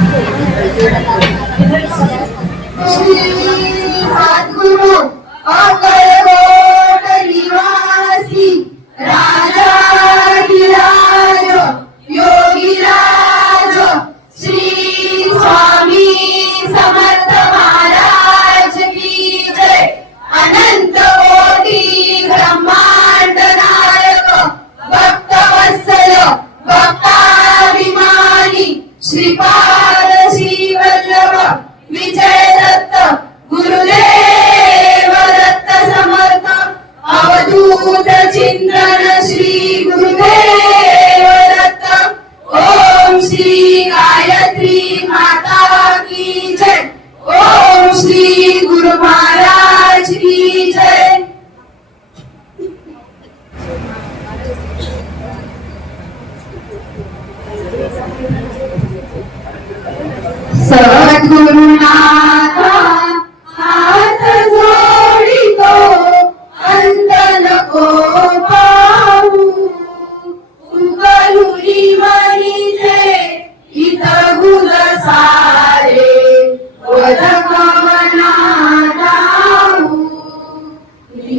Thank you. குரு மகாராஜ் கி ஜெய் சத்குருநாத்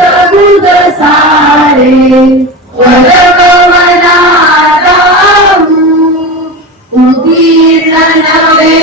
गीत गुग सारे वरगवना राहू उभी नवे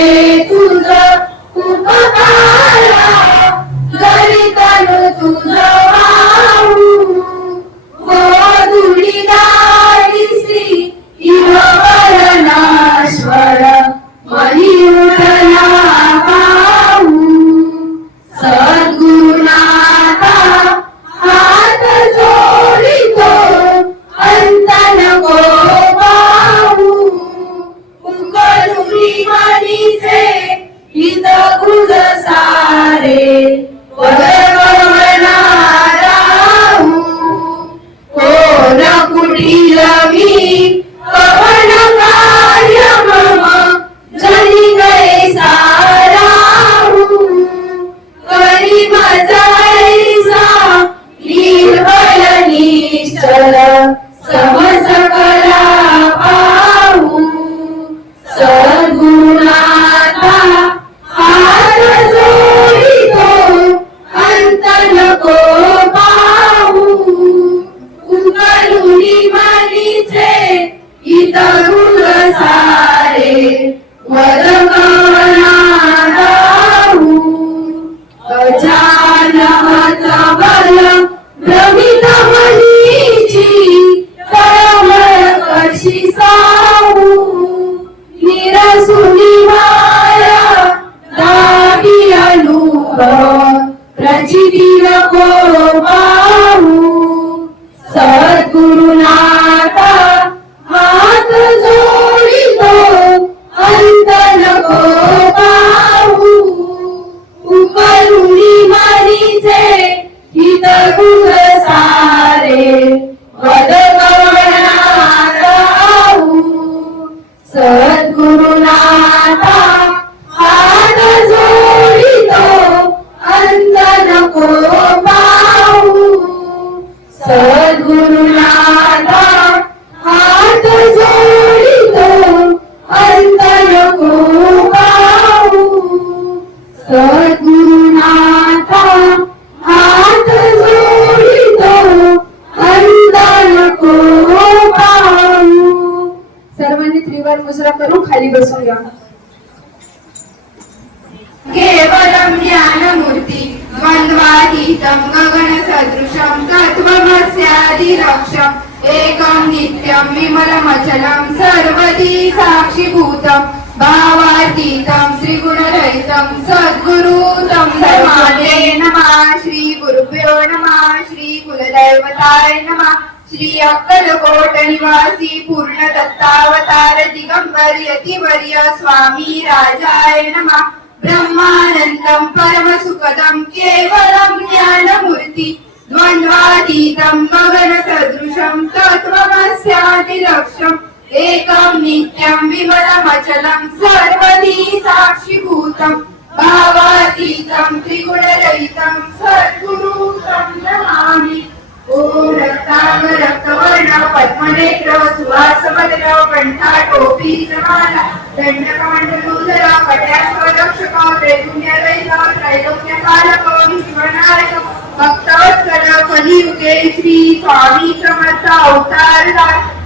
भावातीतं श्रीगुणरहितं सद्गुरुतं धर्माते नमः। श्री गुरुभ्यो नमः श्री कुलदैवताय नमः। श्री अक्कलकोट निवासी पूर्ण दत्तावतार दिगंबर यतिवर्य स्वामी राजाय नमः। ब्रह्मानन्दं परमसुखदं केवलं ज्ञानमूर्ति। द्वन्द्वातीतं गगनसदृशं तत्त्वमस्यातिलक्ष्यम्। एकं नित्यं विमलमचलं सर्वदी साक्षिभूतम् भावातीतं त्रिगुणरहितं सद्गुरु तं नमामि। ॐ रक्तांग रक्तवर्ण पद्मनेत्र सुहासमद्र कंठा टोपी समाला दंडकमंडलूधर कट्यास्वरक्षक त्रैगुण्यरहित त्रैलोक्यपालक विश्वनायक भक्तवत्सर कलियुगे श्री स्वामी समर्थ अवतार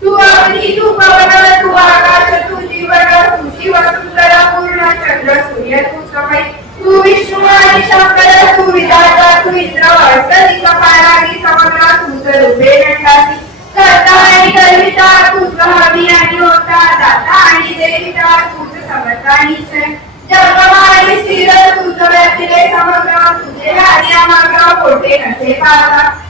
तू अग्नी तू पवन तू आकाश तू जीवन तू शिव सुंदर पूर्ण चंद्र सूर्य तू समय तू विष्णू आणि शंकर तू विधाता तू इंद्र समग्र करता आणि आणि होता दाता आणि देविता तूच समर्थ निश्चय क्षय आणि स्थिर तुझ समग्र तुझे आज्ञा माग कोठे नसे पाहता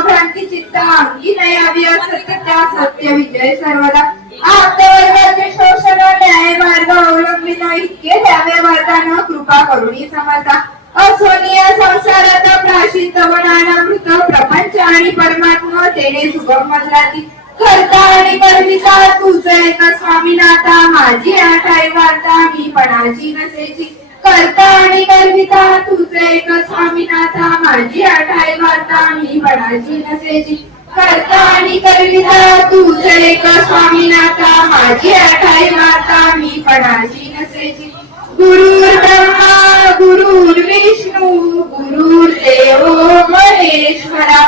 भ्रांती चित्ता अंगी नयावी असत त्या सत्य विजय सर्वदा. आप्तवर्गाचे शोषण न्याय मार्ग अवलंबिन इतके द्यावे वरदान कृपा करुणी समता असोनिया संसारात प्राशित वनानामृत प्रपंच आणि परमात्मा तेने सुगम मजलाती करता आणि कर्मिता तुझं एक स्वामीनाथा. माझी आठाई वार्ता मी पणाची नसेची. करता आणि गर्विता तुझे एकच माझी आठाय वाता मी बडाची नसेची. करता आणि गर्विता तुझे एकच माझी आठाय वाता मी बडाची नसेची. गुरुर ब्रह्मा गुरुर विष्णू गुरुर देव महेश्वरा.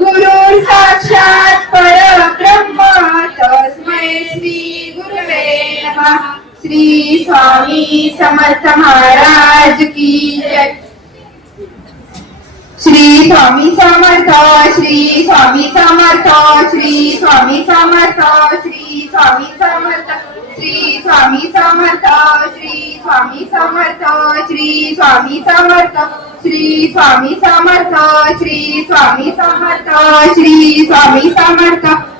गुरुर साक्षात परब्रह्म तस्मै श्री गुरुवे नमः. श्री स्वामी समर्थ महाराज की जय श्री स्वामी समर्थ श्री स्वामी समर्थ श्री स्वामी समर्थ श्री स्वामी समर्थ श्री स्वामी समर्थ श्री स्वामी समर्थ श्री स्वामी समर्थ श्री स्वामी समर्थ श्री स्वामी समर्थ श्री स्वामी समर्थ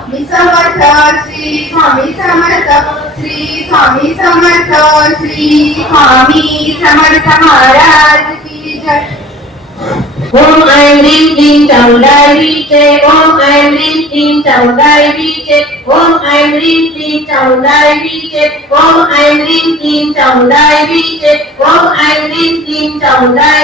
स्वामी समर्थ, श्री स्वामी समर्थ, श्री स्वामी समर्थ, श्री स्वामी समर्थ महाराज की जय। ओम ऐं ह्रीं क्लीं वीचे ओम ऐं ह्रीं क्लीं चामुण्डाय वीचे ओम ऐं ह्रीं क्लीं चामुण्डाय वीचे ओम ऐं ह्रीं क्लीं चामुण्डाय वीचे ओम ऐं ह्रीं क्लीं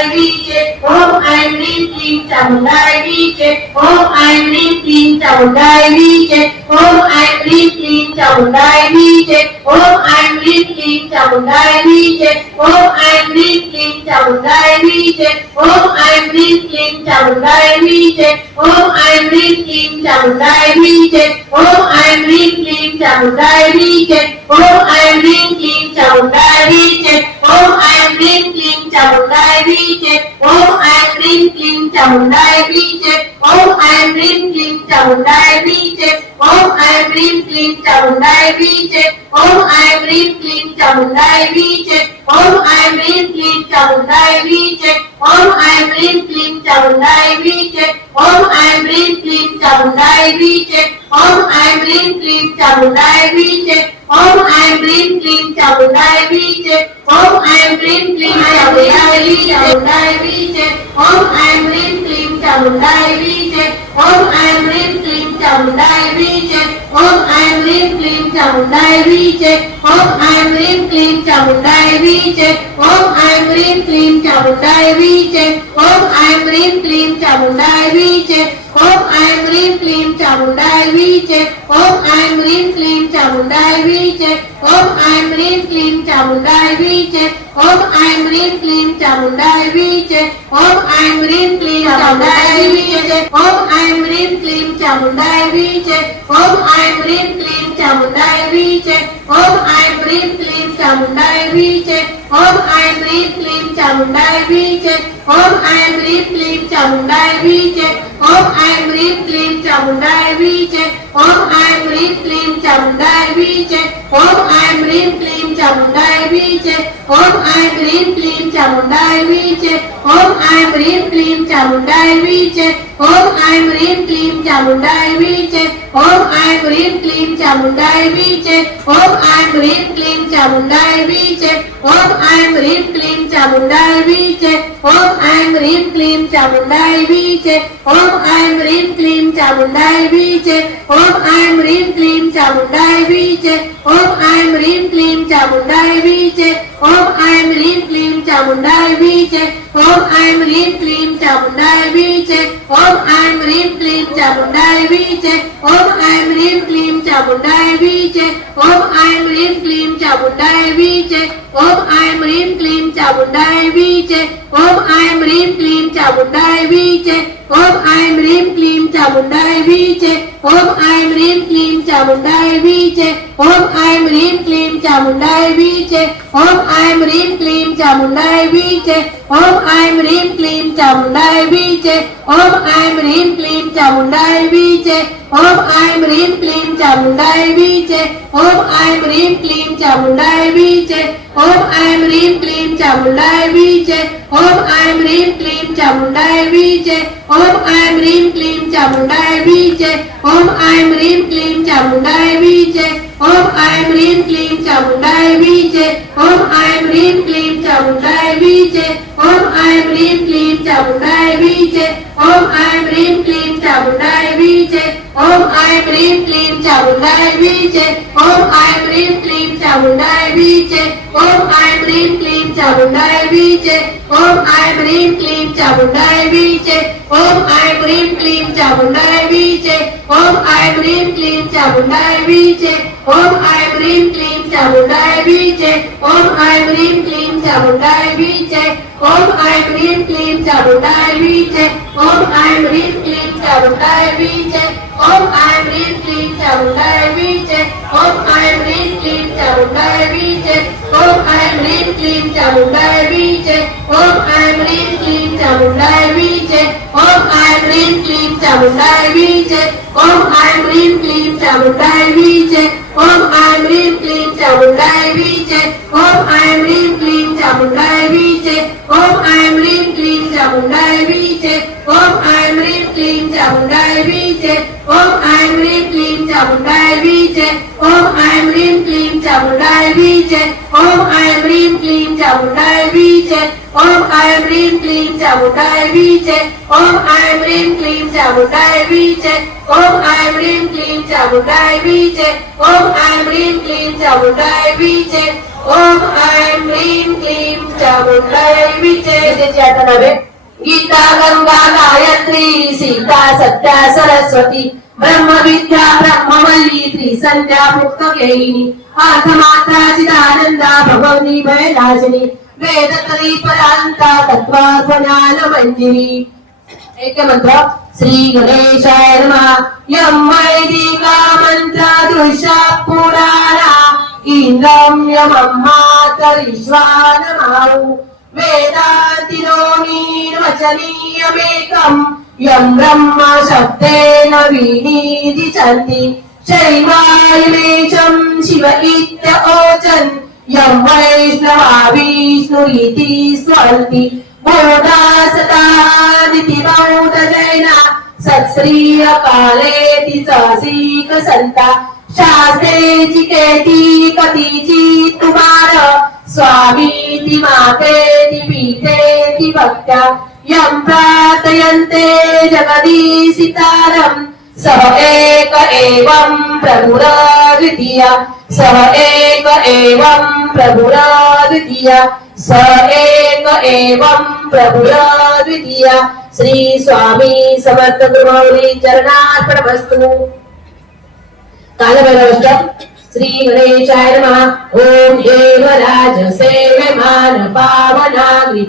वीचे ओम ऐं ह्रीं क्लीं चामुण्डाय वीचे ओम ऐं ह्रीं क्लीं चामुण्डाय वीचे ओम ऐं ह्रीं क्लीं चामुण्डाय वीचे ओम ऐं ह्रीं क्लीं चामुण्डाय वीचे ओम ऐं ह्रीं क्लीं चामुण्डाय वीचे ओम ऐं ह्रीं क्लीं चामुण्डाय वीचे ओम ऐं ह्रीं क्लीं चामुण्डाय वीचे ओम ऐं ह्रीं क्लीं चामुण्डाय वीचे ओम ऐं ह्रीं क्लीं चामुण्डाय वीचे ओम ऐं Chamundai Beachet, Om I am Rim Kling Chamundai Om I am Rim Kling Chamundai Om I am Rim Kling Chamundai Om I am Rim Kling Chamundai ह्रीं क्लीं चामुण्डाय वीचे ओम ऐं ह्रीं क्लीं चामुण्डाय वीचे ओम ऐं ह्रीं क्लीं चामुण्डाय वीचे ओम ऐं ह्रीं क्लीं चामुण्डाय वीचे ओम ऐं ह्रीं क्लीं चामुण्डाय वीचे ओम ऐं ह्रीं क्लीं चामुण्डाय वीचे ओम ऐं ह्रीं क्लीं चामुण्डाय वीचे ओम ऐं ह्रीं क्लीं चामुण्डाय वीचे ओम ऐं ह्रीं क्लीं चामुण्डाय वीचे ओम ऐं ह्रीं क्लीं चामुण्डाय वीचे ओम ऐं ह्रीं क्लीं चामुण्डाय वीचे ओम ऐं ह्रीं क्लीं चामुण्डाय वीचे. Om I am green flame Chamunda I will check. Om I am green flame Chamunda I will check. Om I am green flame Chamunda I will check. Om I am green flame Chamunda I will check. Om I am green flame Chamunda I will check. Om I am green flame Chamunda I will check. Om I am green flame Chamunda I will check. Om I am green flame Chamunda I will check. Om I am green flame Chamunda I will check. Om I am green flame Chamunda I will check. Om I ఐం హ్రీం క్లీం చాముండాయ వీచే ఓం ఐం హ్రీం క్లీం చాముండాయ వీచే ఓం ఐం హ్రీం క్లీం చాముండాయ వీచే ఓం ఐం హ్రీం క్లీం చాముండాయ వీచే ఓం ఐం హ్రీం క్లీం చాముండాయ వీచే ओम ऐं ह्रीं क्लीं चामुण्डाय वीचे ओम ऐं ह्रीं क्लीं चामुण्डाय वीचे ओम ऐं ह्रीं क्लीं चामुण्डाय वीचे ओम ऐं ह्रीं क्लीं चामुण्डाय वीचे ओम ऐं ह्रीं क्लीं चामुण्डाय वीचे ओम ऐं ह्रीं क्लीं चामुण्डाय वीचे ओम ऐं ह्रीं क्लीं चामुण्डाय वीचे ओम ऐं ह्रीं क्लीं चामुण्डाय वीचे ओम ऐं ह्रीं क्लीं चामुण्डाय वीचे ओम ऐं ह्रीं क्लीं चामुण्डाय वीचे ओम ऐं ह्रीं क्लीं चामुंडाय वीचे ओम ऐं ह्रीं क्लीं चामुंडाय वीचे ओम ऐं ह्रीं क्लीं चामुंडाय वीचे ओम ऐं ह्रीं क्लीं चामुंडाय वीचे ओम ऐं ह्रीं क्लीं चामुंडाय वीचे ओम ऐं ह्रीं क्लीं चामुंडाय वीचे ओम ऐं ह्रीं क्लीं चामुंडाय वीचे ओम ऐं ह्रीं क्लीं चामुंडाय वीचे ओम ऐं ह्रीं क्लीं चामुंडाय वीचे ओम ऐं ह्रीं क्लीं चामुंडाय वीचे ओम ऐं ह्रीं क्लीं चामुंडाय वीचे ओम ऐं ह्रीं क्लीं चामुंडाय वीचे ओम ऐं ह्रीं क्लीं चामुंडाय वीचे ओम ऐं ह्रीं क्लीं चामुंडाय वीचे ओम ऐं ह्रीं क्लीं चामुंडाय वीचे ओम ऐं ह्रीं क्लीं चामुंडाय वीचे ઓમ આયમ રીમ ક્લીમ ચામુંડાય વિજય ઓમ આયમ રીમ ક્લીમ ચામુંડાય વિજય ઓમ આયમ રીમ ક્લીમ ચામુંડાય વિજય ઓમ આયમ રીમ ક્લીમ ચામુંડાય વિજય ઓમ આયમ રીમ ક્લીમ ચામુંડાય વિજય ઓમ આયમ રીમ ક્લીમ चामुंडाय बीचे ओम आय ह्रीं क्लीम चामुंडाय बीचे ओम आय ह्रीं क्लीम चामुंडाय बीचे ओम आय ह्रीं क्लीम चामुंडाय बीचे ओम आय ह्रीं क्लीम चामुंडाय बीचे ओम आय ह्रीं क्लीम चामुंडाय बीचे ओम आय ह्रीं क्लीम चामुंडाय बीचे ओम आय ह्रीं क्लीम चामुंडाय बीचे ओम आय ह्रीं क्लीम चामुंडाय बीचे ओम आय ह्रीं क्लीम चामुंडाय बीचे Om I'm read clean Charundai Vijay. Om I'm read clean Charundai Vijay. Om I'm clean Charundai Om I'm read. ओम ऐं ह्रीं क्लीं चामुंडाय वीचे ओम ऐं ह्रीं क्लीं चामुंडाय वीचे ओम ऐं ह्रीं क्लीं चामुंडाय वीचे ओम ऐं ह्रीं क्लीं चामुंडाय वीचे ओम ऐं ह्रीं क्लीं चामुंडाय वीचे ओम ऐं ह्रीं क्लीं चामुंडाय वीचे ओम ऐं ह्रीं क्लीं चामुंडाय वीचे ओम ऐं ह्रीं क्लीं चामुंडाय वीचे ओम ऐं ह्रीं क्लीं चामुंडाय वीचे ओम ऐं ह्रीं क्लीं चामुंडाय वीचे ओम ऐं ह्रीं क्लीं चामुंडाय वीचे ओम ऐं ह्रीं क्लीं चामुंडाय वीचे ओम ऐं ह्रीं क्लीं चामुंडाय वीचे ओम ऐं ह्रीं क्लीं चामुंडाय वीचे। त्याची आता नव्हे गीता गंगा गायत्री सीता सत्या सरस्वती ब्रह्मविद्या ब्रह्मवल्ली त्रिसंध्या मुक्त केळिनी अर्थ चिदानंदा भगवनी भयनाशिनी వేదతరీపరాంతత్వాధ్వనానమంజరి ఏకమంత్ర శ్రీ గణేశాయ నమ యం వైదికా మంత్ర దృశ పురాణ ఇంద్రం యమం మాతరిశ్వానమావు వేదాతిరోమీర్వచనీయమేకం యం బ్రహ్మ శబ్దేన వినీది చంది శైవాయుమేశం శివ ఇత్య ఓచన్ यवैष्णवाविष्णुरिति स्वल्ति मूढासतादिति बौद्धजैना सत्श्रीयकालेति ससीकसन्ता। शास्त्रे चिकेति कतिचित् कुमार। स्वामीति मातेति भक्त्या यं प्रार्थयन्ते जगदीशितारम् स एक एवं प्रमुरा द्वितीया स एक एवं प्रभुरद्वितीय स एक एवं प्रभुरद्वितीय श्री स्वामी समर्थ गुरुमौली चरणार्पणमस्तु। कालभैरवष्टम श्री गणेशाय नमः। ओम एव सेव्यमान पावनाग्नि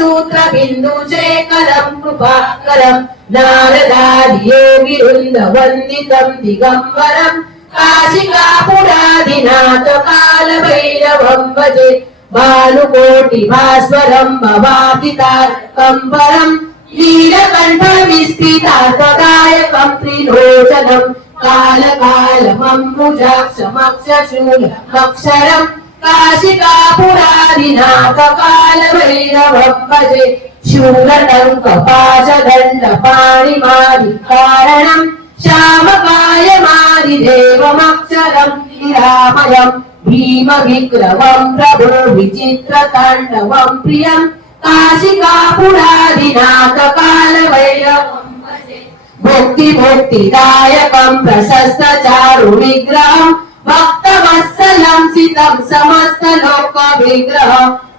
ൂത്രബിന്ദു భాస్వరం భవాతి తారకంబరం త్రిలోచనం కాళకాళమం భుజాక్షమక్షశూలమక్షరం काशिकापुरादिनाकपालभैरवम्बजे शूलटं कपाशदण्डपाणिमादिकारणं श्यामकायमादिदेवमक्षरं निरामयं भीमविक्रमं प्रभो विचित्रताण्डवं प्रियं काशिकापुरादिनाकपालभैरवम् भुक्तिभुक्तिदायकं प्रशस्तचारुविग्रहम् भक्त वत्सलं समस्त लोक विग्रह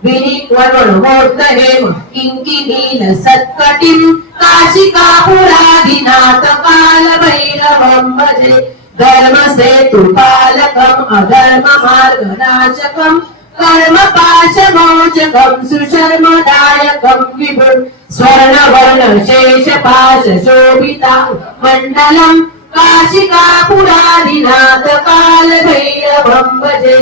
विनिक्वरुणोत्तरेव किङ्किनील सत्कटिं काशिकापुराधिनाथ कालभैरवं भजे धर्मसेतुपालकम् अधर्ममार्गनाशकम् कर्मपाशमोचकम् सुशर्मदायकम् विभुम् शोभिता मण्डलम् काशिकापुरादिनाथ कालभैरवं भजे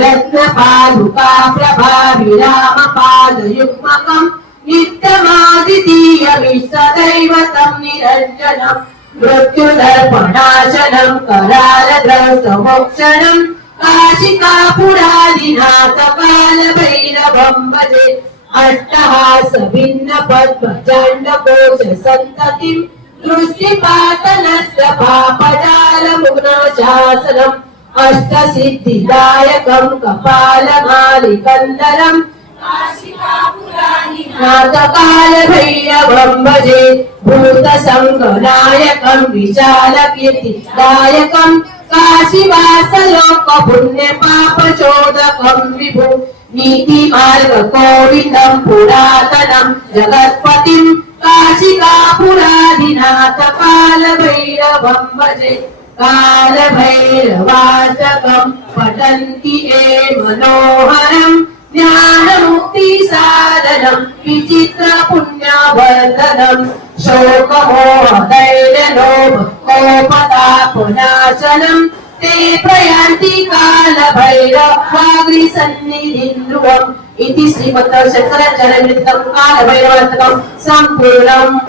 रत्नपादुका प्रभाविरामपादयुग्मकम् नित्यमादितीयमिष्टदैवतं निरञ्जनम् मृत्युदर्पणाशनं करालद्रस्तमोक्षणम् काशिकापुरादिनाथ कालभैरवं भजे अट्टहास भिन्न पद्मजाण्डकोश सन्ततिम् दृष्टिपातनस्य पापजालमुग्नाशासनम् अष्टसिद्धिदायकम् कपालमालिकन्दरम् नाथकालभैरवम् भजे भूतसङ्गनायकम् विशालकीर्तिदायकम् काशीवासलोकपुण्यपापचोदकं विभु नीतिमार्गकोविदम् पुरातनं जगत्पतिम् काशिका भजे। कालभैरवाचकम् पठन्ति ए मनोहरम् ज्ञानमुक्तिसाधनम् विचित्रपुण्यवर्धनम् शोकमोहदैर्यलो ते प्रयान्ति कालभैरवाग्निसन्निधिन्दुवम् इति श्रीमत् शङ्कराचार्यमृतं कालभैरवार्थकं सम्पूर्णम्